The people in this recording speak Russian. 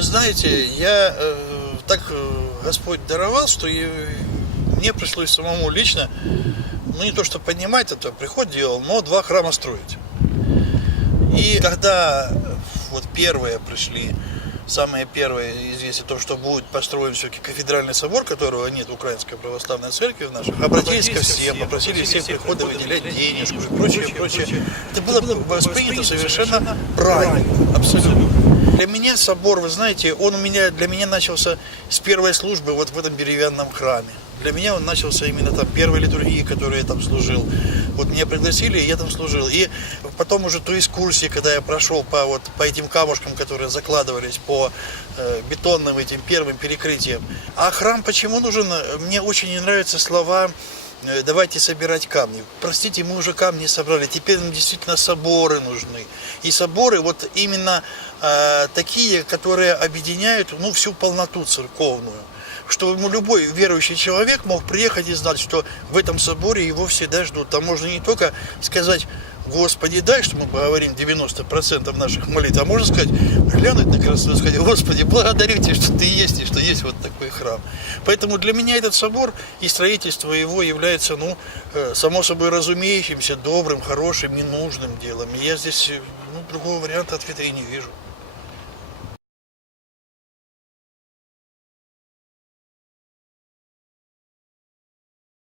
Вы знаете, я э, так э, Господь даровал, что и мне пришлось самому лично, ну не то что поднимать это, приход делал, но два храма строить. И когда вот первые пришли, самые первые известия о том, что будет построен все-таки кафедральный собор, которого нет в Украинской православной церкви в наших, обратились ко всем, попросили всех прихода выделять денежку и прочее, прочее. Это было воспринято совершенно правильно, абсолютно. Для меня собор, вы знаете, он у меня, для меня начался с первой службы вот в этом деревянном храме. Для меня он начался именно там первой литургии, которую я там служил. Вот меня пригласили, и я там служил. И потом уже ту экскурсии, когда я прошел по вот по этим камушкам, которые закладывались по э, бетонным этим первым перекрытиям. А храм почему нужен? Мне очень не нравятся слова давайте собирать камни. Простите, мы уже камни собрали, теперь нам действительно соборы нужны. И соборы вот именно э, такие, которые объединяют ну, всю полноту церковную. Чтобы любой верующий человек мог приехать и знать, что в этом соборе его всегда ждут. Там можно не только сказать Господи, дай, что мы поговорим 90% наших молитв, а можно сказать, глянуть на красоту и сказать, Господи, благодарю Тебя, что Ты есть, и что есть вот такой храм. Поэтому для меня этот собор и строительство его является, ну, э, само собой разумеющимся, добрым, хорошим, ненужным делом. И я здесь, э, ну, другого варианта ответа и не вижу.